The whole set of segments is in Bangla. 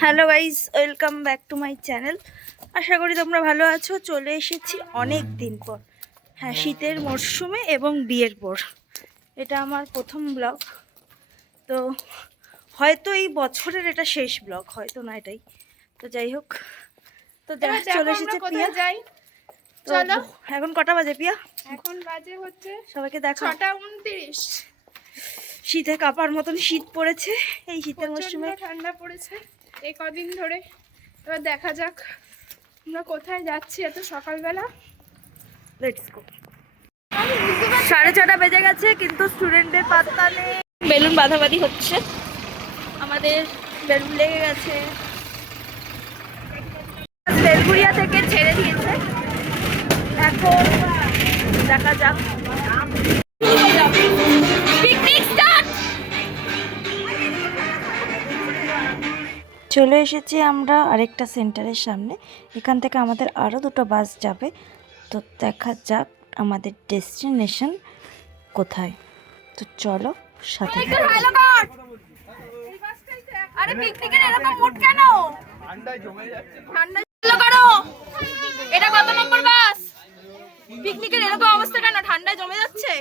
Hello guys, welcome back to my channel. আশা করি তোমরা ভালো আছো। চলে এসেছি অনেক দিন পর, হ্যাঁ, শীতের মরশুমে এবং বিয়ের পর। এটা আমার প্রথম ব্লগ। তো হয়তো এই বছরের এটা শেষ ব্লগ, হয়তো না, এটাই। তো যাই হোক, তো চলে এসেছে পিয়া। চলো, এখন কটা বাজে পিয়া? এখন বাজে হচ্ছে সবাইকে দেখো 6:29। শীতে কাঁপার মতন শীত পড়েছে এই শীতের মরশুমে। ঠান্ডা পড়েছে এই কদিন ধরে। এবার দেখা যাক আমরা কোথায় যাচ্ছি এত সকালবেলা। Let's go. 6:30 বেজে গেছে, কিন্তু স্টুডেন্টদের পাত্তা নেই। বেলুন বাঁধাবাঁধি হচ্ছে, আমাদের বেলুন লেগে গেছে। বেলগুড়িয়া থেকে ছেড়ে দিয়েছে, এখন দেখা যাক। চলে এসেছি আমরা আরেকটা সেন্টারের সামনে। এখান থেকে আমাদের আরও দুটো বাস যাবে। তো দেখা যাক আমাদের ডেস্টিনেশন কোথায়। তো চলো সাথে। আরে পিকনিকের এরকম মুড কেন? ঠান্ডায় জমে যাচ্ছে। ঠান্ডায় চলো করো। এটা কত নম্বর বাস? পিকনিকের এরকম অবস্থা কেন? ঠান্ডায় জমে যাচ্ছে।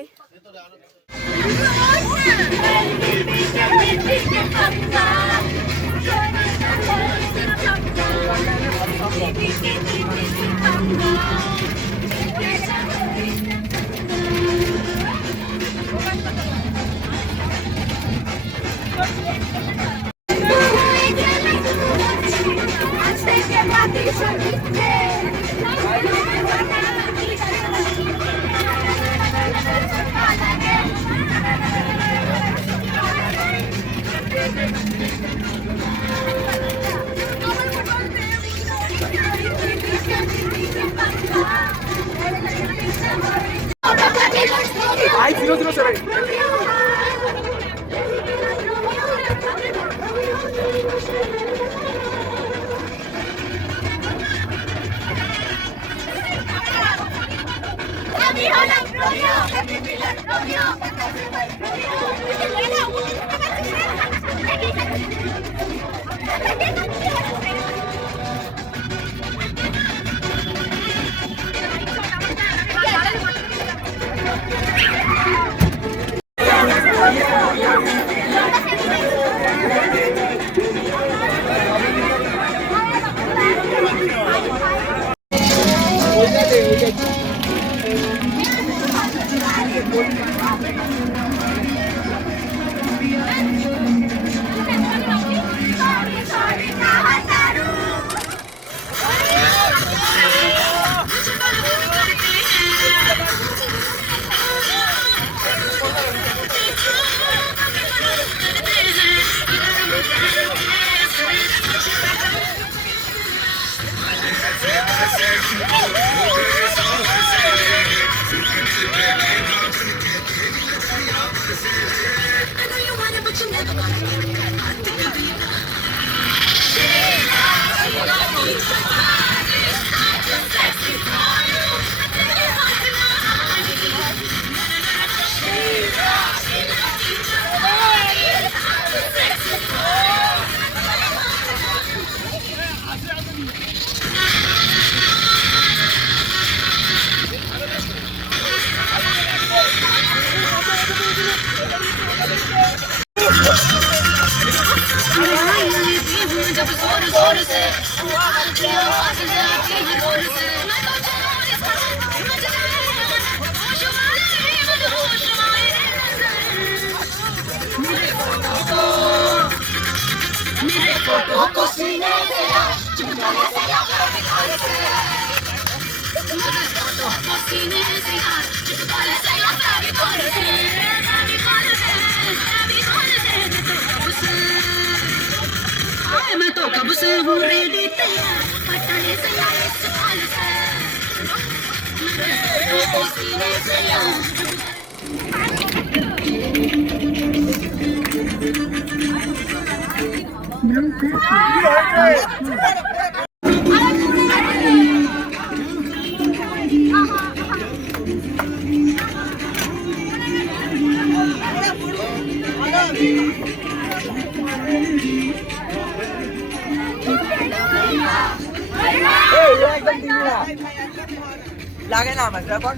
লাগে না আমার এখন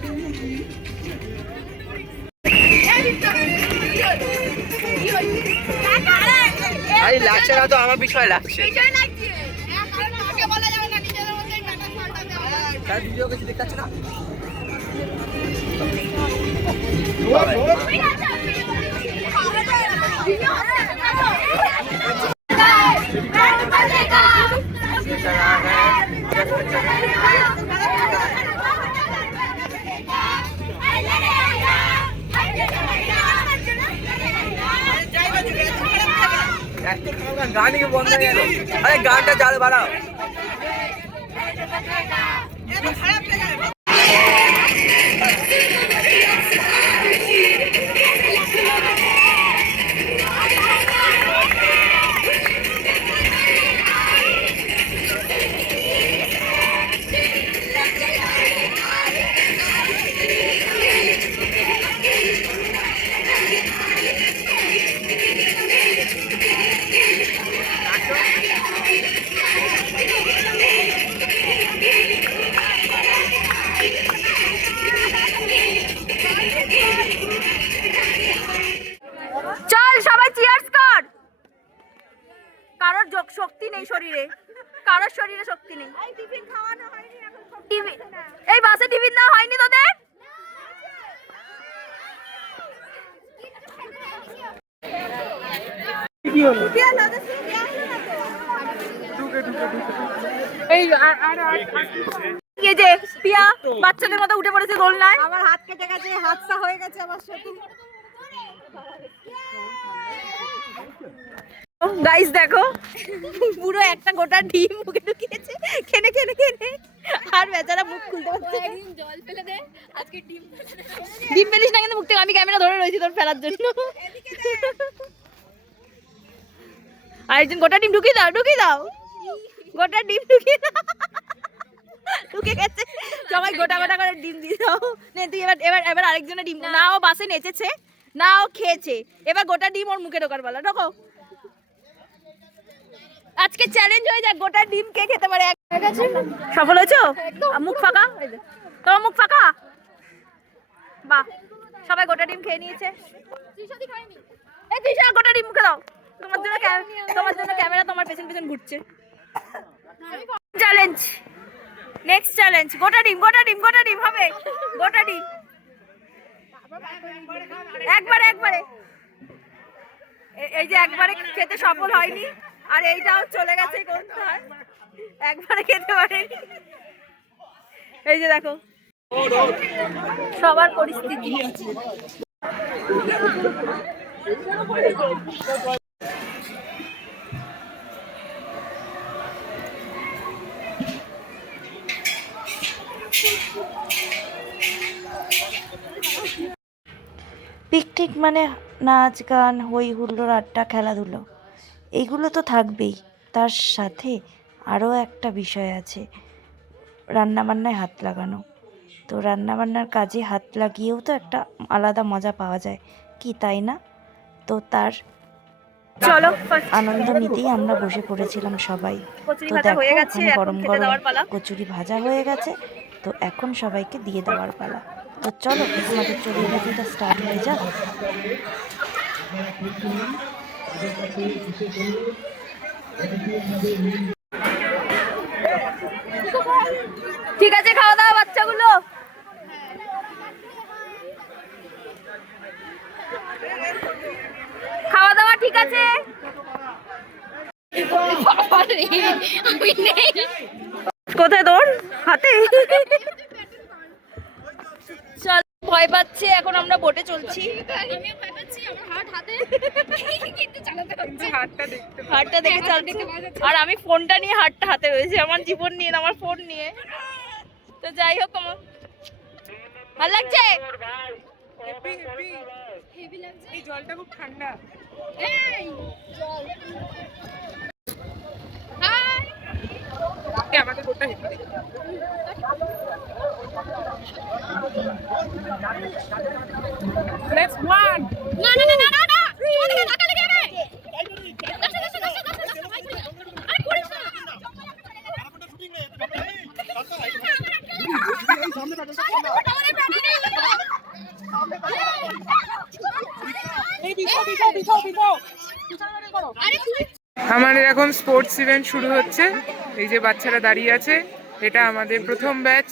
আরে লাগছে না তো আমার বিষয় লাগছে তার ভিডিও কিছু দেখতে পাচ্ছ না গান কি বন্ধ হয়ে গেল আরে গানটা চালু বাড়াও চল সবাই চিয়ার্স কর কারোর শক্তি নেই শরীরে কারোর শরীরে শক্তি নেই এই বাসে টিফিন দেওয়া হয়নি তোদের এই যে পিয়া বাচ্চাদের মতো উঠে পড়েছে দোলনায় আমার হাত কেটে গেছে হাতসা হয়ে গেছে আমার সাথে গাইস দেখো পুরো একটা গোটা ডিম মুখে ঢুকিয়েছে খেনে খেনে খেনে আর বেচারা মুখ খুলতে পারছে না জল ফেলে দে আজকে ডিম ডিম ফেলিস না কিন্তু মুখ থেকে আমি ক্যামেরা ধরে রয়েছি তোর ফেলার জন্য আরেকজন গোটা ডিম ঢুকিয়ে দাও গোটা ডিম ঢুকিয়ে দাও ঢুকে গেছে সবাই গোটা গোটা করে ডিম দিয়ে দাও নে তুই এবার আরেকজনের ডিম না ও বাসে নেচেছে না ও খেয়েছে এবার গোটা ডিম ওর মুখে ঢোকার পালা ঢোকো আজকে চ্যালেঞ্জ হয়ে যাক গোটা ডিম কে খেতে পারে সফল হয়েছো মুখ ফাঁকা তোমার মুখ ফাঁকা বাহ সবাই গোটা ডিম খেয়ে নিয়েছে এই তৃষা গোটা ডিম মুখে দাও তোমার জন্য ক্যামেরা তোমার পেছন পেছন ঘুরছে চ্যালেঞ্জ নেক্সট চ্যালেঞ্জ গোটা ডিম হবে গোটা ডিম একবারে এই যে একবারে খেতে সফল হয়নি আর এইটাও চলে গেছে কোথায় একবারে খেতে পারেনি এই যে দেখো সবার পরিস্থিতি পিকনিক মানে নাচ গান হই হুল্লোড় আড্ডা খেলাধুলো এইগুলো তো থাকবেই তার সাথে আরও একটা বিষয় আছে রান্নাবান্নায় হাত লাগানো তো রান্নাবান্নার কাজে হাত লাগিয়েও তো একটা আলাদা মজা পাওয়া যায় কি তাই না তো তার চলো আনন্দ নিতেই আমরা বসে পড়েছিলাম সবাই তো দেখো ওখানে গরম গরম কচুরি ভাজা হয়ে গেছে তো এখন সবাইকে দিয়ে দেওয়ার পালা তো চলো আমাদের চড়ুইভাতিটা স্টার্ট হয়ে যাক ঠিক আছে খাওয়া দাওয়া বাচ্চাগুলো খাওয়া দাওয়া ঠিক আছে কোথায় তোর হাতে চল ভয় পাচ্ছে এখন আমরা বোটে চলছি হাতটা দেখে চলছি আর আমি ফোনটা নিয়ে হাতটা হাতে রয়েছে আমার জীবন নিয়ে আমার ফোন নিয়ে তো যাই হোক আমার ভালো লাগছে এই জলটা খুব ঠান্ডা আমাদের গোটা হেঁটে Let's one. No. আরে করিস না আমাদের এখন স্পোর্টস ইভেন্ট শুরু হচ্ছে। এই যে বাচ্চারা দাঁড়িয়ে আছে, এটা আমাদের প্রথম ব্যাচ।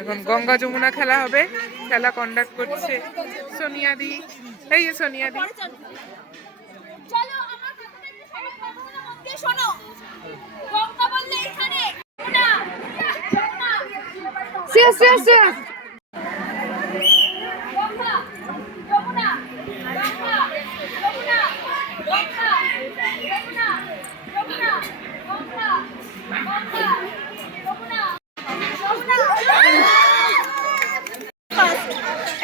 এখন গঙ্গা যমুনা খেলা হবে। খেলা কন্ডাক্ট করছে সোনিয়া দি। এই যে সোনিয়া দি।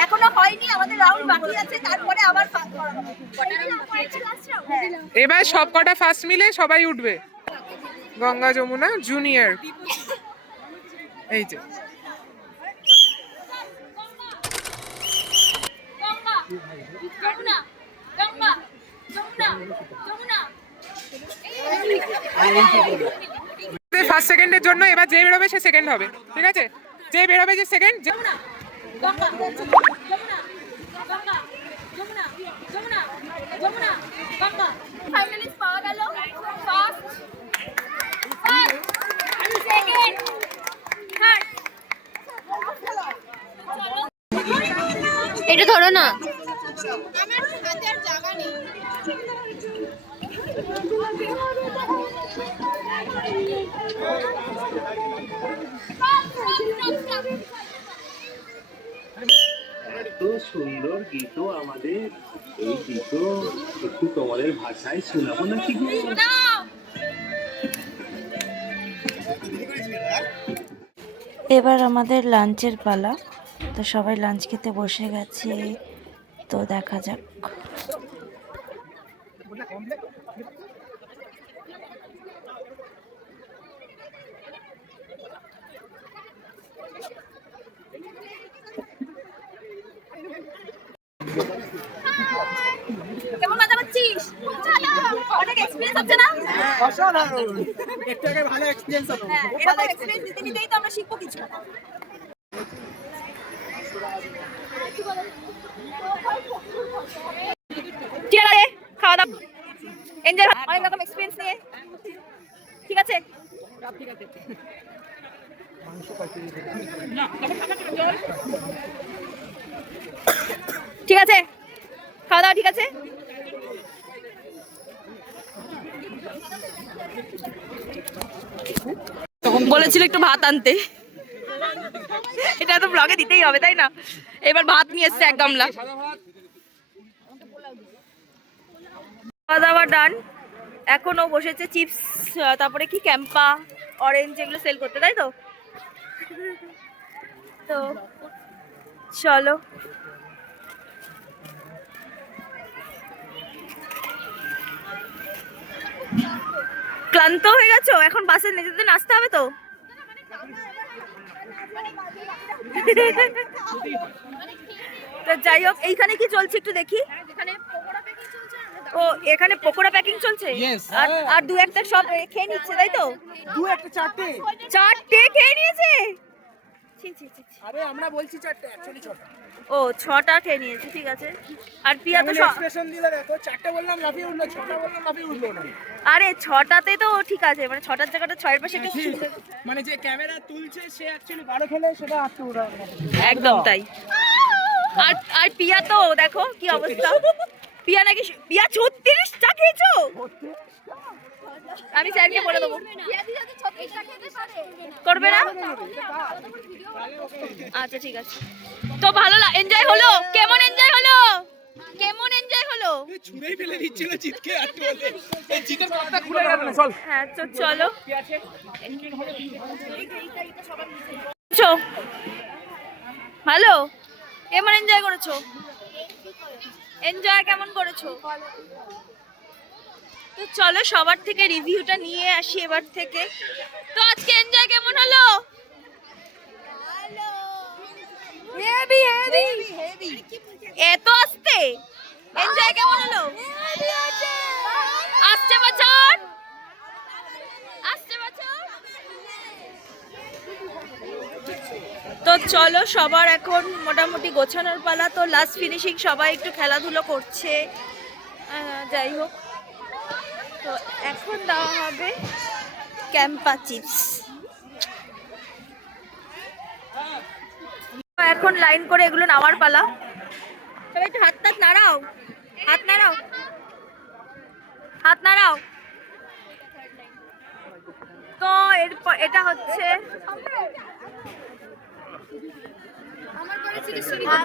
এখনো হয়নি, আমাদের রাউন্ড বাকি আছে, তারপরে আবার এবার সব কটা ফার্স্ট মিলে সবাই উঠবে। গঙ্গা যমুনা জুনিয়র। এই যে ফার্স্ট সেকেন্ডের জন্য এবার যে বেরোবে সে সেকেন্ড হবে, ঠিক আছে? যে বেরোবে যে সেকেন্ড। ফাইনালিস্ট পাওয়া গেল। First, second, third. এটা ধরো না। আমার হাতে আর জায়গা নেই। এত সুন্দর গীত আমাদের, এই গীত একটু তোমাদের ভাষায় শোনাবো নাকি গো? এবার আমাদের লাঞ্চের পালা। তো সবাই লাঞ্চ খেতে বসে গেছে, তো দেখা যাক। কেমন মজা পাচ্ছিস? অনেক এক্সপেরিয়েন্স হচ্ছে না? অসাধারণ, একটু আগে ভালো এক্সপিরিয়েন্স হলো। হ্যাঁ, এরকম এক্সপেরিয়েন্স নিতে নিতেই তো আমরা শিখবো কিছু। ঠিক আছে, খাওয়া দাওয়া এনজয়, অনেক রকম এক্সপেরিয়েন্স নিয়ে। ঠিক আছে, ঠিক আছে, খাওয়া দাওয়া ঠিক আছে। বলেছিল একটু ভাত আনতে, এটা তো ব্লগে দিতেই হবে তাই না? এবার ভাত নিয়ে এসছে এক গামলা। খাওয়া দাওয়া ডান। এখনো বসেছে চিপস, তারপরে কি ক্যাম্পা, অরেঞ্জ, এগুলো সেল করতে, তাই তো? তো চলো। ক্লান্ত হয়ে গেছো? এখন বাসে নিজেদের নাচতে হবে তো। তো যাই হোক, এইখানে কি চলছে একটু দেখি। ও, এখানে পকোড়া প্যাকিং চলছে। আর দু একটা সব খেয়ে নিচ্ছে, তাই তো? চারটে খেয়ে নিয়েছে। আরে আমরা বলছি চারটে, অ্যাকচুয়ালি ছটা। ও, 6টা খেয়ে নিয়েছে, ঠিক আছে। আর পিয়া তো এক্সপ্রেশন দিলে দেখো, চারটে বললাম লাফিয়ে উঠলো, ছটা বললাম লাফিয়ে উঠলো না। আরে 6টাতে তো ঠিক আছে, মানে 6টার জায়গাটা 6এর পাশে একটু মানে যে ক্যামেরা তুলছে সে অ্যাকচুয়ালি 12 খেলে সেটা আটকে উঠা। একদম তাই। আর পিয়া তো দেখো কি অবস্থা। পিয়া নাকি, পিয়া 36টা খেয়েছো? আমি স্যারকে বলে দেবো। করবে না? আচ্ছা ঠিক আছে। তো ভালো এনজয় হলো? কেমন এনজয় হলো? কেমন এনজয় হলো? ছুঁড়েই ফেলে দিচ্ছিল জিতকে আটকে বলতে। এই জিতের কথা খুলে গেল না, চল। হ্যাঁ, তো চলো। ভালো, কেমন এনজয় করেছো? এনজয় কেমন করেছো? তো চলো সবার থেকে রিভিউটা নিয়ে আসি এবার থেকে। তো আজকে এনজয় কেমন হলো? Heavy heavy heavy. এত আসতে এনজয় কেমন হলো? আসছে বছর, আসছে বছর। তো চলো, সবার এখন মোটামুটি গোছানোর পালা। তো লাস্ট ফিনিশিং, সবাই একটু খেলাধুলো করছে। যাই হোক, তো এখন দেওয়া হবে ক্যাম্পা চিপস। এখন লাইন করে এগুলো নেওয়ার পালা। সবাই একটু হাত নাড়াও, হাত নাড়াও, হাত নাড়াও। তো এরপর এটা হচ্ছে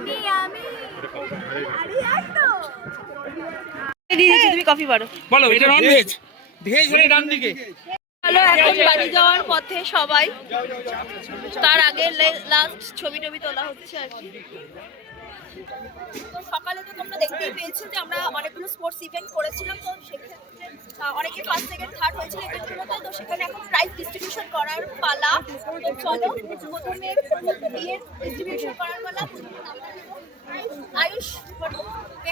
আমি তুমি কফি পারো বলো এটা নন ভেজ, ভেজ হলে ডান দিকে। হ্যালো, এখন বাড়ি যাওয়ার পথে সবাই, তার আগে লাস্ট ছবি টবি তোলা হচ্ছে আর কি। তো সকালে তো তোমরা দেখতেই পেয়েছো যে আমরা অনেকগুলো স্পোর্টস ইভেন্ট করেছিলাম, তো সেক্ষেত্রে অনেকে ফার্স্ট সেকেন্ড থার্ড হয়েছিল ইভেন্টগুলোতে। তো সেখানে এখন প্রাইজ ডিস্ট্রিবিউশন করার পালা। তো চলো প্রথমে বিয়ের ডিস্ট্রিবিউশন করার পালা। আয়ুষ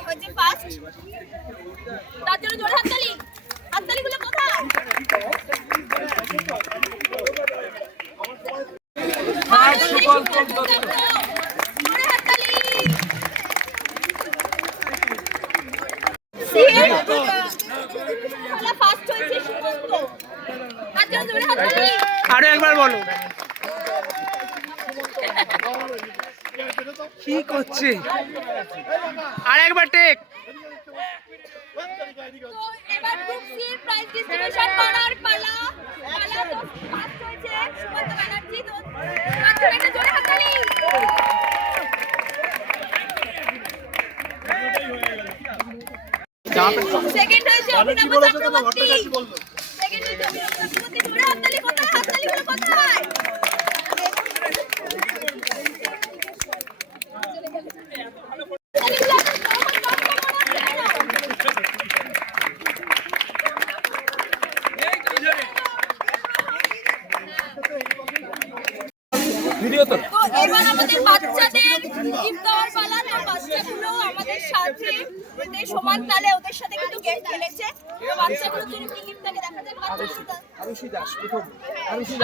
হচ্ছে ফার্স্ট, তার জন্য জোরে হাততালি। হাততালিগুলো কোথায়? আরো একবার বলো কি করছে, আর একবার টেক। এবার গ্রুপ সি প্রাইজ ডিস্ট্রিবিউশন করার পালা। পালা তো ফার্স্ট হয়েছে সুমন্ত ব্যানার্জি। তো তার একটা জোরে হাততালি। সেকেন্ড হয়েছে অভিনব চক্রবর্তী। সেকেন্ড হয়েছে অভিনব চক্রবর্তী। জোরে হাততালি কোথায়? হাততালিগুলো কোথায়? তো এবার আমাদের বাচ্চাদের গিফট দেওয়ার পালা। তো বাচ্চাগুলো আমাদের সাথে ওদের সমান তালে ওদের সাথে কিন্তু গেম খেলেছে। তো বাচ্চাগুলো জন্য কি গিফট থাকে দেখা যাক। আরুষি দাস প্রথম, আরুষি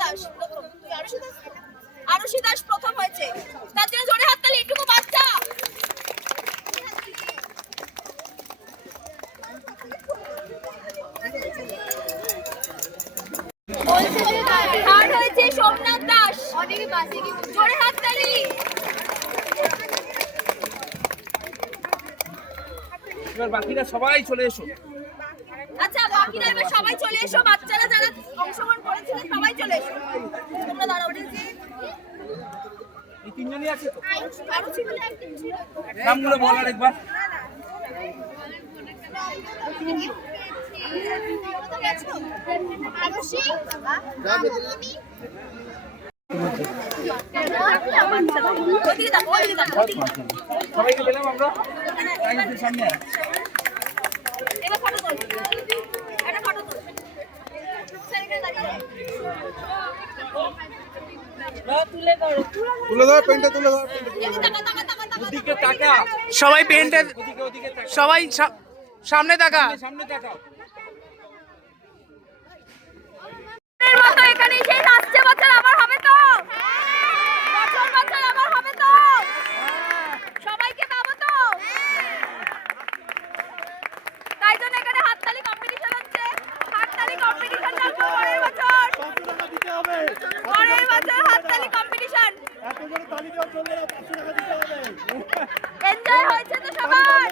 দাস প্রথম। তুই আরুষি দাস প্রথম হয়েছে, তার জন্য জোরে হাততালি। একটুকু বাচ্চা থার্ড হয়েছে সোমনাথ দাস। জোরে হাততালি। এবার বাকিরা সবাই চলে এসো। আচ্ছা বাকিরা এবার সবাই চলে এসো। বাচ্চারা যারা অংশগ্রহণ করেছিল সবাই চলে এসো। তোমরা দাঁড়াও। এই তিনজনই আছে তো? আরো ছিল একদিন ছিল। নামগুলো বল আরেকবার। সবাইকে পেলাম আমরা। সামনে এবার ফটো তোল, একটা ফটো তোল। তুলে দাও পেনটা, তুলে দাও। ওদিকে তাকা, সবাই পেনটা, ওদিকে তাকা, সবাই সামনে তাকা। সামনে তাকাও। এখানেই শেষ। আসছে বছর আবার হবে তো? বছর আবার হবে তো? সবাইকে পাবো তো? তাই জন্য এখানে হাততালি কম্পিটিশন হচ্ছে। হাততালি কম্পিটিশন রাখবো পরের বছর। পরের বছর হাততালি কম্পিটিশন। এনজয় হয়েছে তো সবাই?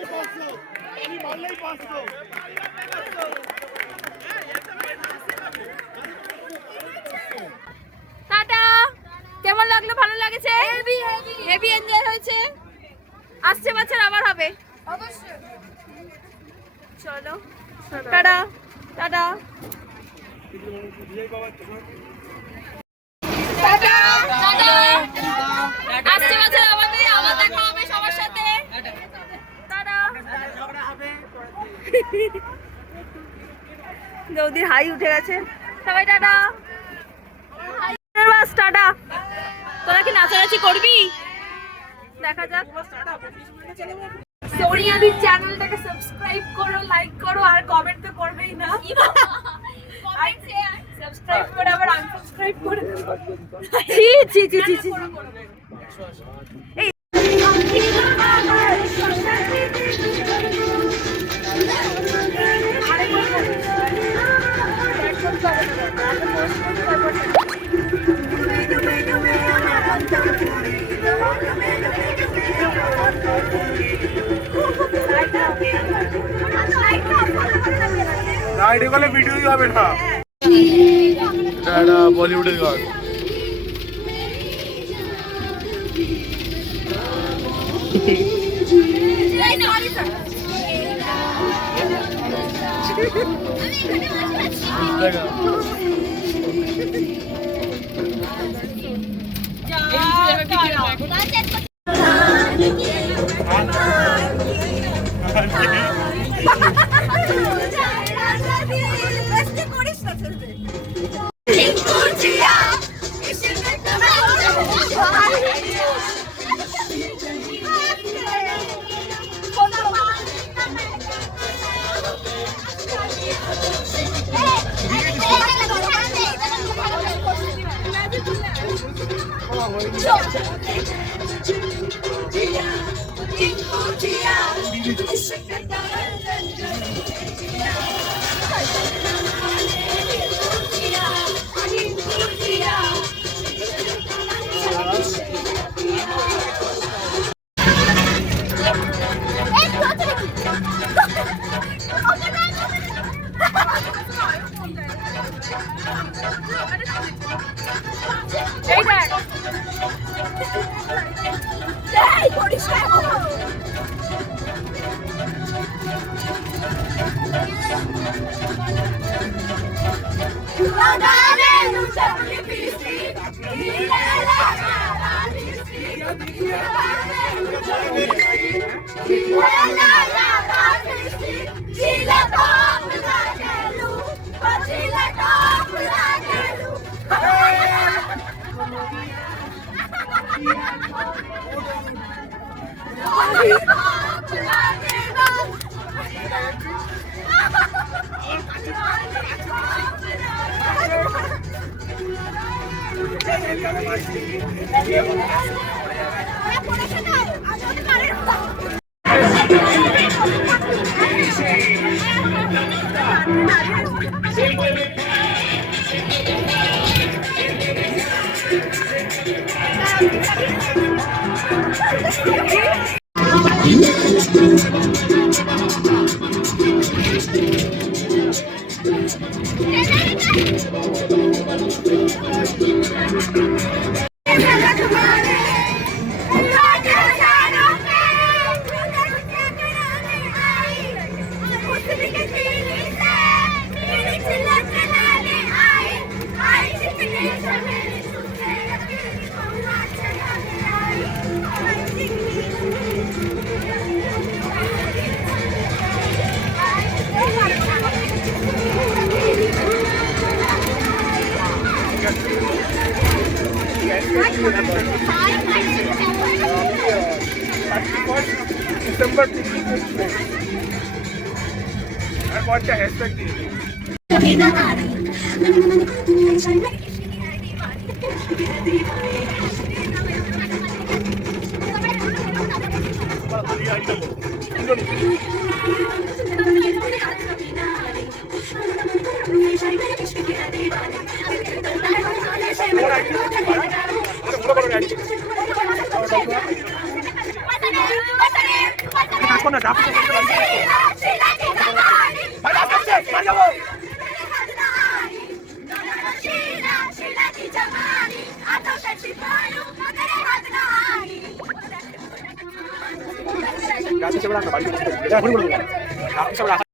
টাটা। কেমন লাগলো? ভালো লাগেছে? হেভি এনজয় হয়েছে। আসছে বছর আবার হবে অবশ্যই। চলো টাটা টাটা টাটা টাটা। আসছে বছর আমাদের আবার দেখা হবে সবার সাথে। টাটা। যৌদির হাই উঠে গেছে। সবাই টাটা। টাটা। তোরা কি নাচানাচি করবি? দেখা যাক। সোনিয়াদির চ্যানেলটাকে সাবস্ক্রাইব করো, লাইক করো, আর কমেন্ট তো করবেই না। সাবস্ক্রাইব করে আবার আনসাবস্ক্রাইব করে দিও। জি জি জি জি। এই সাইডে গেলে ভিডিওই হবে না। এটা বলিউডের গান। December 2024. I watched the hashtag TV. Gracias,